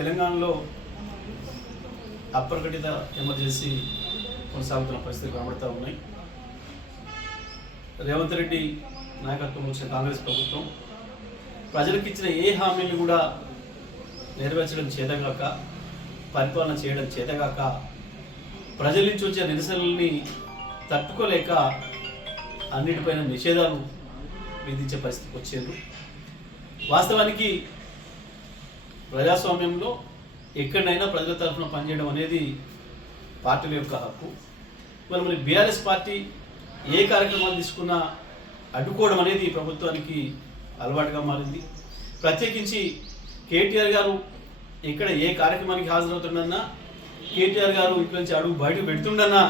తెలంగాణలో అప్రకటిత ఎమర్జెన్సీ కొనసాగుతున్న పరిస్థితులు కనబడుతూ ఉన్నాయి. రేవంత్ రెడ్డి నాయకత్వం వచ్చిన కాంగ్రెస్ ప్రభుత్వం ప్రజలకు ఇచ్చిన ఏ హామీలు కూడా నెరవేర్చడం చేతగాక, పరిపాలన చేయడం చేతగాక, ప్రజల నుంచి వచ్చే నిరసనల్ని తట్టుకోలేక అన్నిటిపైన నిషేధాలు విధించే పరిస్థితికి వచ్చారు. వాస్తవానికి ప్రజాస్వామ్యంలో ఎక్కడైనా ప్రజల తరఫున పనిచేయడం అనేది పార్టీల యొక్క హక్కు. మరి బీఆర్ఎస్ పార్టీ ఏ కార్యక్రమాలు తీసుకున్నా అడ్డుకోవడం అనేది ప్రభుత్వానికి అలవాటుగా మారింది. ప్రత్యేకించి కేటీఆర్ గారు ఎక్కడ ఏ కార్యక్రమానికి హాజరవుతుండన్నా, కేటీఆర్ గారు ఇంటి నుంచి అడుగు బయటకు పెడుతుండన్నా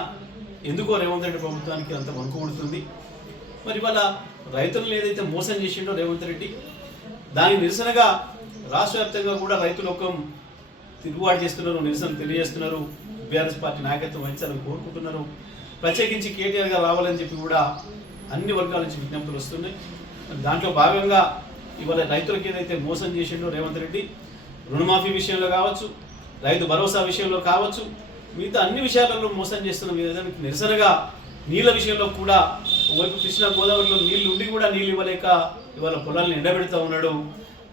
ఎందుకో రేవంత్ రెడ్డి ప్రభుత్వానికి అంత వణుకు పుడుతుంది. మరి ఇవాళ రైతులను ఏదైతే మోసం చేసిండో రేవంత్ రెడ్డి, దానికి నిరసనగా రాష్ట్ర వ్యాప్తంగా కూడా రైతులొక్కం తిరుగుబాటు చేస్తున్నారు, నిరసన తెలియజేస్తున్నారు. బీఆర్ఎస్ పార్టీ నాయకత్వం వహించాలని కోరుకుంటున్నారు. ప్రత్యేకించి కేటీఆర్ గారు రావాలని చెప్పి కూడా అన్ని వర్గాల నుంచి విజ్ఞప్తులు వస్తున్నాయి. దాంట్లో భాగంగా ఇవాళ రైతులకు ఏదైతే మోసం చేసిండో రేవంత్ రెడ్డి, రుణమాఫీ విషయంలో కావచ్చు, రైతు భరోసా విషయంలో కావచ్చు, మిగతా అన్ని విషయాలలో మోసం చేస్తున్న విధానానికి నిరసనగా నీళ్ళ విషయంలో కూడా ఒకవైపు కృష్ణా గోదావరిలో నీళ్లు ఉండి కూడా నీళ్ళు ఇవ్వలేక ఇవాళ పొలాలను ఎండబెడుతూ ఉన్నాడు.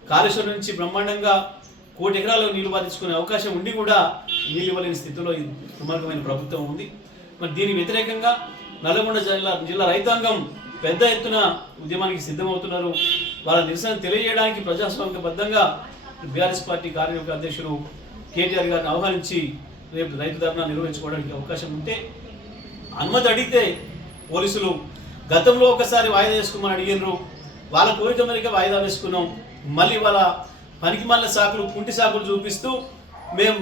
కాళేశ్వరం నుంచి బ్రహ్మాండంగా 1 కోటి ఎకరాలకు నీళ్లు బాధించుకునే అవకాశం ఉండి కూడా నీళ్ళు ఇవ్వలేని స్థితిలో ఈ దుర్మార్గమైన ప్రభుత్వం ఉంది. మరి దీనికి వ్యతిరేకంగా నల్గొండ జిల్లా రైతాంగం పెద్ద ఎత్తున ఉద్యమానికి సిద్ధమవుతున్నారు. వాళ్ళ నిరసన తెలియజేయడానికి ప్రజాస్వామ్యబద్ధంగా బీఆర్ఎస్ పార్టీ కార్యవర్గ అధ్యక్షులు కేటీఆర్ గారిని ఆహ్వానించి రేపు రైతు ధర్నా నిర్వహించుకోవడానికి అవకాశం ఉంటే, అనుమతి అడిగితే పోలీసులు గతంలో ఒకసారి వాయిదా వేసుకోమని అడిగినారు. వాళ్ళ కోరిక మేరకు వాయిదా వేసుకున్నాం. మళ్ళీ వాళ్ళ పనికి మళ్ళీ సాకులు, కుంటి సాకులు చూపిస్తూ మేము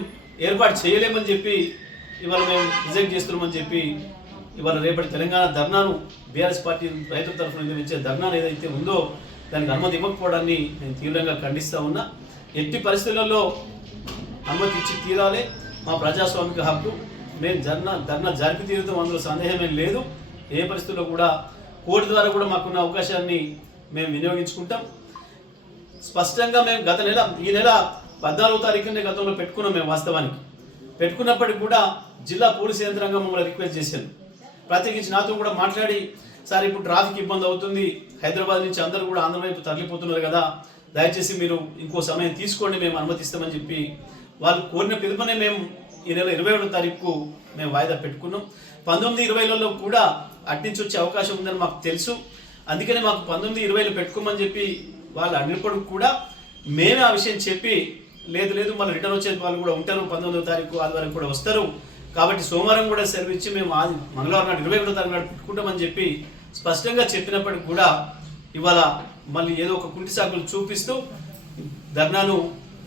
ఏర్పాటు చేయలేమని చెప్పి ఇవాళ మేము రిజెక్ట్ చేస్తున్నామని చెప్పి ఇవాళ రేపటి తెలంగాణ ధర్నాను బీఆర్ఎస్ పార్టీ రైతుల తరఫున నిర్వహించే ధర్నాను ఏదైతే ఉందో దానికి అనుమతి ఇవ్వకపోవడాన్ని నేను తీవ్రంగా ఖండిస్తూ ఉన్నా. ఎట్టి పరిస్థితులలో అనుమతి ఇచ్చి తీరాలి, మా ప్రజాస్వామిక హక్కు. మేము ధర్నా జరిపి తీరుతాం, అందులో సందేహమేం లేదు. ఏ పరిస్థితుల్లో కూడా కోర్టు ద్వారా కూడా మాకున్న అవకాశాన్ని మేము వినియోగించుకుంటాం. స్పష్టంగా మేము ఈ నెల 14వ తారీఖునే గతంలో పెట్టుకున్నాం. మేము వాస్తవానికి పెట్టుకున్నప్పటికి కూడా జిల్లా పోలీసు యంత్రాంగం మమ్మల్ని రిక్వెస్ట్ చేశాను. ప్రత్యేకించి నాతో కూడా మాట్లాడి, సార్ ఇప్పుడు ట్రాఫిక్ ఇబ్బంది అవుతుంది, హైదరాబాద్ నుంచి అందరూ కూడా ఆంధ్ర వైపు తరలిపోతున్నారు కదా, దయచేసి మీరు ఇంకో సమయం తీసుకోండి, మేము అనుమతిస్తామని చెప్పి వాళ్ళు కోరిన పిలుపునే మేము ఈ నెల 21వ తారీఖుకు మేము వాయిదా పెట్టుకున్నాం. 19-20లలో కూడా అట్నుంచి వచ్చే అవకాశం ఉందని మాకు తెలుసు. అందుకనే మాకు 19-20లో పెట్టుకోమని చెప్పి వాళ్ళు అడిగినప్పటికి కూడా మేమే ఆ విషయం చెప్పి, లేదు మళ్ళీ రిటర్న్ వచ్చే వాళ్ళు కూడా ఉంటారు, 19వ తారీఖు ఆదివారం కూడా వస్తారు, కాబట్టి సోమవారం కూడా సెలవు ఇచ్చి మేము మంగళవారం నాడు 21వ తారీఖు నాడు పెట్టుకుంటామని చెప్పి స్పష్టంగా చెప్పినప్పటికి కూడా ఇవాళ మళ్ళీ ఏదో ఒక కుంటి సాకులు చూపిస్తూ ధర్నాను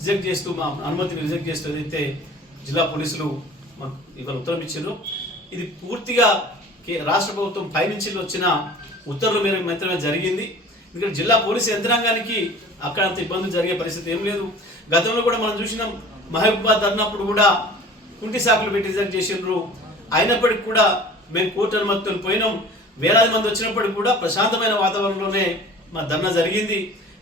రిజెక్ట్ చేస్తూ, మా అనుమతిని రిజెక్ట్ చేస్తూ ఏదైతే జిల్లా పోలీసులు మాకు ఇవాళ ఉత్తర్వులు ఇచ్చారు, ఇది పూర్తిగా రాష్ట్ర ప్రభుత్వం పైనుంచి వచ్చిన ఉత్తర్వుల మేరకు మాత్రమే జరిగింది. ఎందుకంటే జిల్లా పోలీసు యంత్రాంగానికి అక్కడ అంత ఇబ్బందులు జరిగే పరిస్థితి ఏం లేదు. గతంలో కూడా మనం చూసినాం, మహబూబాబాద్ ధర్నాప్పుడు కూడా కుంటి సాకులు పెట్టి రిజెక్ట్ చేసినారు. అయినప్పటికీ కూడా మేము కోర్టు అనుమతులు పోయినాం. వేలాది మంది వచ్చినప్పటికి కూడా ప్రశాంతమైన వాతావరణంలోనే మా ధర్నా జరిగింది.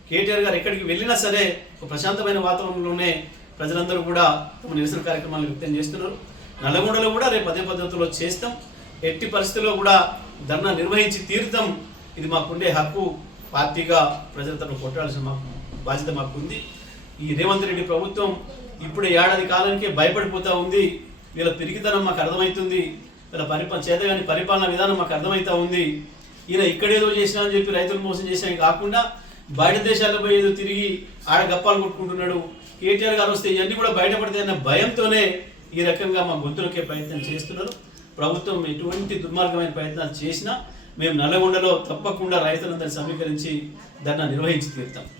కేటీఆర్ గారు ఎక్కడికి వెళ్ళినా సరే ఒక ప్రశాంతమైన వాతావరణంలోనే ప్రజలందరూ కూడా తమ నిరసన కార్యక్రమాలను వ్యక్తం చేస్తున్నారు. నల్లగొండలో కూడా రేపు అదే పద్ధతిలో చేస్తాం. ఎట్టి పరిస్థితుల్లో కూడా ధర్నా నిర్వహించి తీరుతాం. ఇది మాకుండే హక్కు. పార్టీగా ప్రజల తరఫున కొట్టాల్సిన బాధ్యత మాకుంది. ఈ రేవంత్ రెడ్డి ప్రభుత్వం ఇప్పుడు ఏడాది కాలానికే భయపడిపోతూ ఉంది. వీళ్ళ పిరికితనం మాకు అర్థమవుతుంది, వీళ్ళ చేతగాని పరిపాలన విధానం మాకు అర్థమవుతూ ఉంది. ఈయన ఇక్కడేదో చేసినా అని చెప్పి రైతులు మోసం చేసినా కాకుండా బయట దేశాల్లో పోయి ఏదో తిరిగి ఆడ గప్పాలు కొట్టుకుంటున్నాడు. కేటీఆర్ గారు వస్తే ఇవన్నీ కూడా బయటపడతాయన్న భయంతోనే ఈ రకంగా మా గొంతులకే ప్రయత్నం చేస్తున్నారు. ప్రభుత్వం ఎటువంటి దుర్మార్గమైన ప్రయత్నాలు చేసినా మేము నల్లగొండలో తప్పకుండా రైతులందరినీ సమీకరించి ధర్నా నిర్వహించి తీరుతాం.